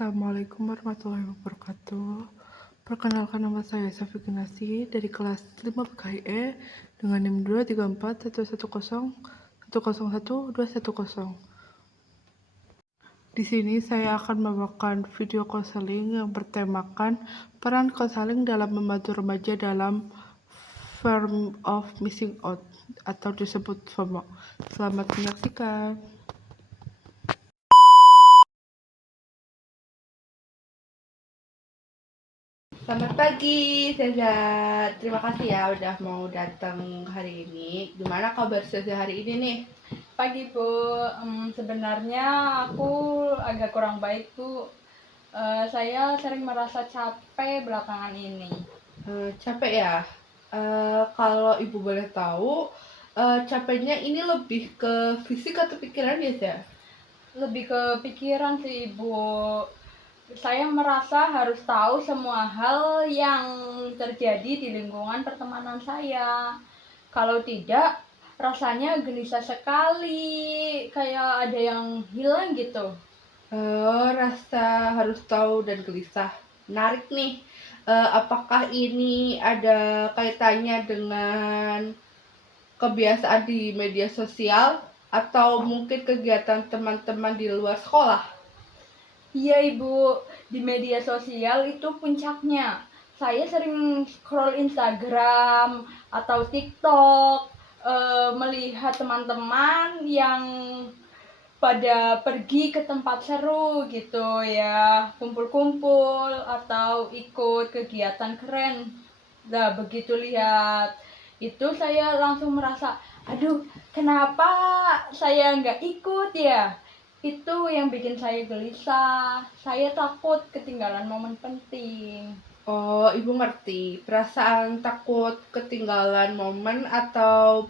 Assalamualaikum warahmatullahi wabarakatuh. Perkenalkan, nama saya Safi Kinasi dari kelas 5 PKIE dengan NIM 23411011210. Di sini saya akan membawakan video konseling yang bertemakan peran konseling dalam membantu remaja dalam Fear of Missing Out atau disebut FOMO. Selamat menyaksikan. Selamat pagi, Seza. Terima kasih ya udah mau datang hari ini. Gimana kabar Seza hari ini nih? Pagi Bu, sebenarnya aku agak kurang baik Bu. Saya sering merasa capek belakangan ini. Capek ya? Kalau Ibu boleh tahu, capeknya ini lebih ke fisik atau pikiran ya, Seza? Lebih ke pikiran sih Ibu. Saya merasa harus tahu semua hal yang terjadi di lingkungan pertemanan saya. Kalau tidak, rasanya gelisah sekali, kayak ada yang hilang gitu. Rasa harus tahu dan gelisah. Menarik nih. Apakah ini ada kaitannya dengan kebiasaan di media sosial atau mungkin kegiatan teman-teman di luar sekolah? Iya Ibu, di media sosial itu puncaknya. Saya sering scroll Instagram atau TikTok, melihat teman-teman yang pada pergi ke tempat seru gitu ya, kumpul-kumpul atau ikut kegiatan keren. Nah, begitu lihat itu saya langsung merasa, aduh, kenapa saya nggak ikut ya? Itu yang bikin saya gelisah. Saya takut ketinggalan momen penting. Oh, Ibu ngerti. Perasaan takut ketinggalan momen atau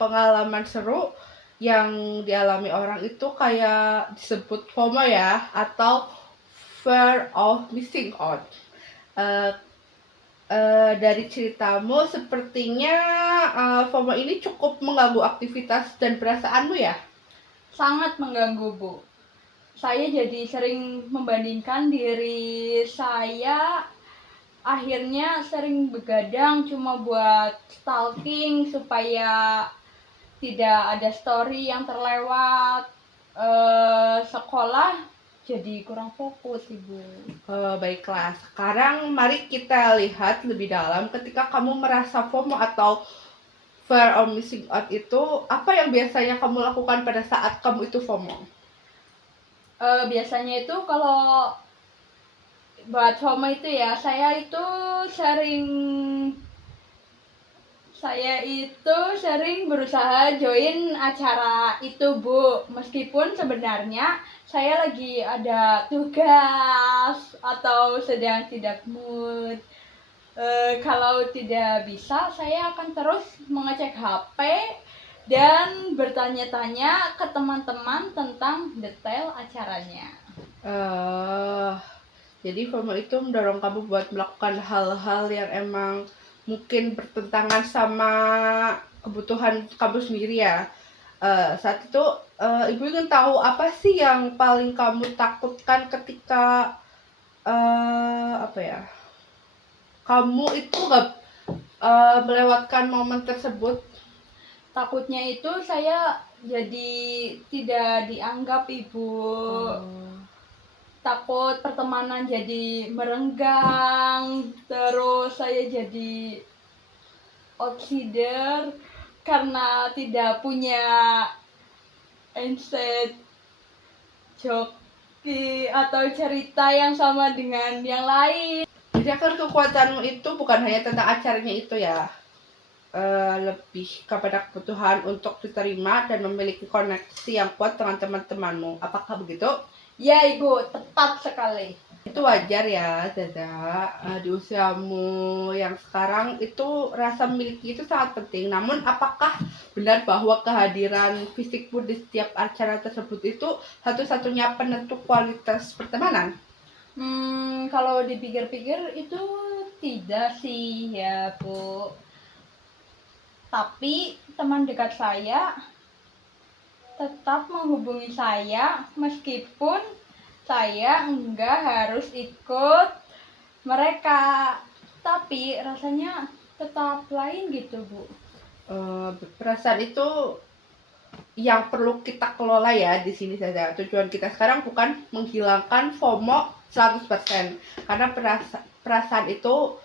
pengalaman seru yang dialami orang itu kayak disebut FOMO ya, atau Fear of Missing Out. Eh, dari ceritamu, sepertinya FOMO ini cukup mengganggu aktivitas dan perasaanmu ya? Sangat mengganggu, Bu. Saya jadi sering membandingkan diri saya, akhirnya sering begadang cuma buat stalking supaya tidak ada story yang terlewat. Sekolah jadi kurang fokus, Ibu. Baiklah, sekarang mari kita lihat lebih dalam ketika kamu merasa FOMO atau Fear of Missing Out itu, apa yang biasanya kamu lakukan pada saat kamu itu FOMO? Biasanya itu kalau buat FOMO itu ya, saya itu sering berusaha join acara itu Bu, meskipun sebenarnya saya lagi ada tugas atau sedang tidak mood. Kalau tidak bisa, saya akan terus mengecek HP dan bertanya-tanya ke teman-teman tentang detail acaranya. Uh, jadi FOMO itu mendorong kamu buat melakukan hal-hal yang emang mungkin bertentangan sama kebutuhan kamu sendiri ya. Saat itu Ibu ingin tahu apa sih yang paling kamu takutkan ketika apa ya? Kamu itu nggak melewatkan momen tersebut. Takutnya itu saya jadi tidak dianggap Ibu. Takut pertemanan jadi merenggang, terus saya jadi outsider karena tidak punya insight joki atau cerita yang sama dengan yang lain. Jadi akar kekuatanmu itu bukan hanya tentang acaranya itu ya, lebih kepada kebutuhan untuk diterima dan memiliki koneksi yang kuat dengan teman-temanmu. Apakah begitu? Ya Ibu, tepat sekali. Itu wajar ya, Zaza. Di usiamu yang sekarang itu rasa memiliki itu sangat penting. Namun apakah benar bahwa kehadiran fisikmu di setiap acara tersebut itu satu-satunya penentu kualitas pertemanan? Kalau dipikir-pikir itu tidak sih ya Bu. Tapi teman dekat saya tetap menghubungi saya meskipun saya enggak harus ikut mereka, tapi rasanya tetap lain gitu, Bu. Perasaan itu yang perlu kita kelola ya di sini saja. Tujuan kita sekarang bukan menghilangkan FOMO 100%, karena perasaan itu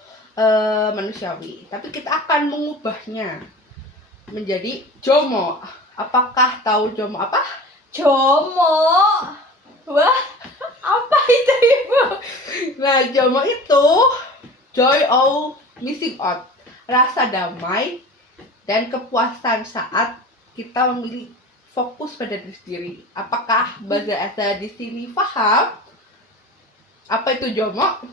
manusiawi, tapi kita akan mengubahnya menjadi JOMO. Apakah tahu JOMO apa? JOMO. Wah, apa itu, Ibu? Nah, JOMO itu joy of missing out, rasa damai dan kepuasan saat kita memilih fokus pada diri sendiri. Apakah bahasa di sini paham? Apa itu JOMO?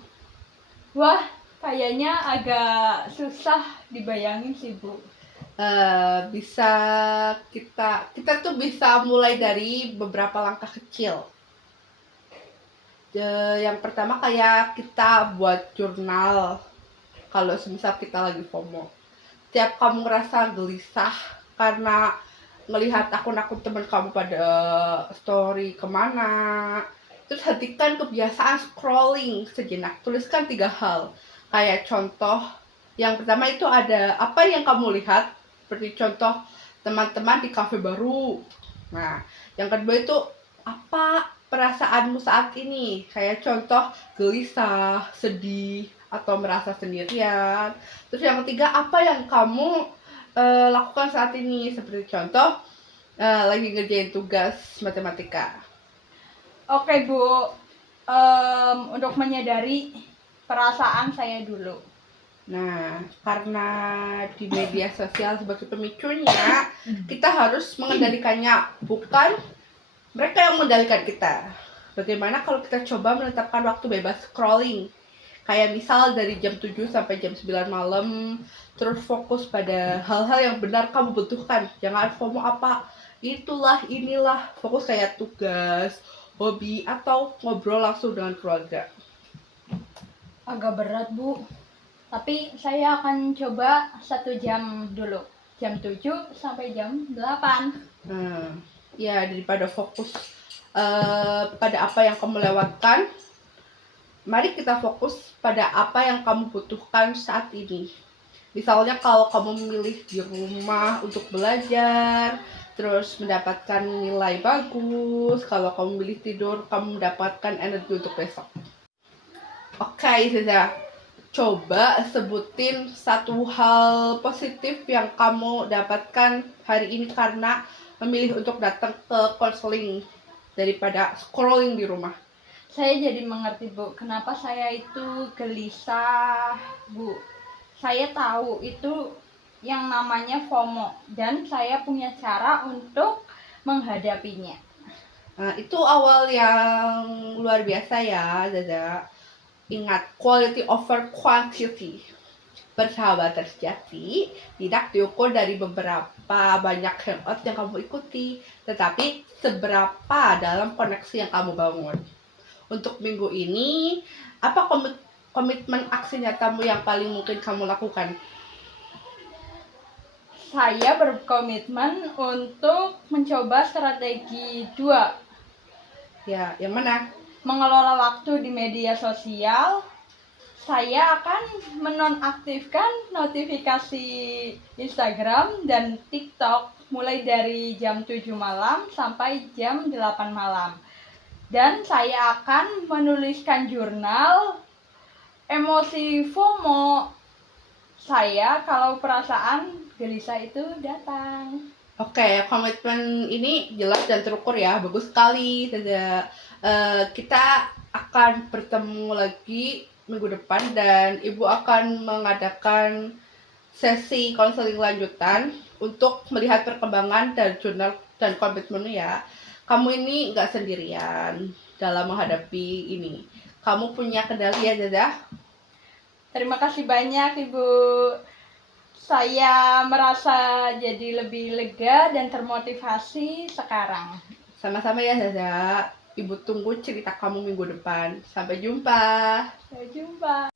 Wah, kayaknya agak susah dibayangin sih, Bu. Bisa kita tuh bisa mulai dari beberapa langkah kecil. Yang pertama kayak kita buat jurnal kalau semisal kita lagi FOMO. Setiap kamu ngerasa gelisah karena melihat akun-akun teman kamu pada story kemana, terus hentikan kebiasaan scrolling sejenak. Tuliskan 3 hal. Kayak contoh, yang pertama itu ada apa yang kamu lihat, seperti contoh teman-teman di kafe baru. Nah, yang kedua itu apa perasaanmu saat ini, kayak contoh gelisah, sedih, atau merasa sendirian. Terus yang ketiga, apa yang kamu lakukan saat ini, seperti contoh lagi ngerjain tugas matematika. Oke, Bu. Untuk menyadari perasaan saya dulu. Nah, karena di media sosial sebagai pemicunya, kita harus mengendalikannya, bukan mereka yang mengendalikan kita. Bagaimana kalau kita coba menetapkan waktu bebas scrolling? Kayak misal dari jam 7 sampai jam 9 malam, terus fokus pada hal-hal yang benar kamu butuhkan. Jangan FOMO apa, itulah, inilah. Fokus kayak tugas, hobi, atau ngobrol langsung dengan keluarga. Agak berat, Bu. Tapi saya akan coba 1 jam dulu. Jam 7 sampai jam 8. Ya, daripada fokus pada apa yang kamu lewatkan, mari kita fokus pada apa yang kamu butuhkan saat ini. Misalnya kalau kamu memilih di rumah untuk belajar, terus mendapatkan nilai bagus. Kalau kamu memilih tidur, kamu mendapatkan energi untuk besok. Oke, sudah. Coba sebutin 1 hal positif yang kamu dapatkan hari ini karena memilih untuk datang ke konseling daripada scrolling di rumah. Saya jadi mengerti, Bu, kenapa saya itu gelisah, Bu. Saya tahu itu yang namanya FOMO dan saya punya cara untuk menghadapinya. Nah, itu awal yang luar biasa ya, Zaza. Ingat, quality over quantity. Persahabatan sejati tidak diukur dari beberapa banyak hangout yang kamu ikuti, tetapi seberapa dalam koneksi yang kamu bangun. Untuk minggu ini, apa komitmen aksi nyatamu yang paling mungkin kamu lakukan? Saya berkomitmen untuk mencoba strategi 2. Ya, yang mana? Mengelola waktu di media sosial. Saya akan menonaktifkan notifikasi Instagram dan TikTok mulai dari jam 7 malam sampai jam 8 malam. Dan saya akan menuliskan jurnal emosi FOMO saya kalau perasaan gelisah itu datang. Oke, komitmen ini jelas dan terukur ya, bagus sekali. Kita akan bertemu lagi minggu depan dan Ibu akan mengadakan sesi konseling lanjutan untuk melihat perkembangan dan jurnal dan komitmenmu ya. Kamu ini nggak sendirian dalam menghadapi ini. Kamu punya kendali ya, Zaza. Terima kasih banyak, Ibu. Saya merasa jadi lebih lega dan termotivasi sekarang. Sama-sama ya, Zaza. Ibu tunggu cerita kamu minggu depan. Sampai jumpa. Sampai jumpa.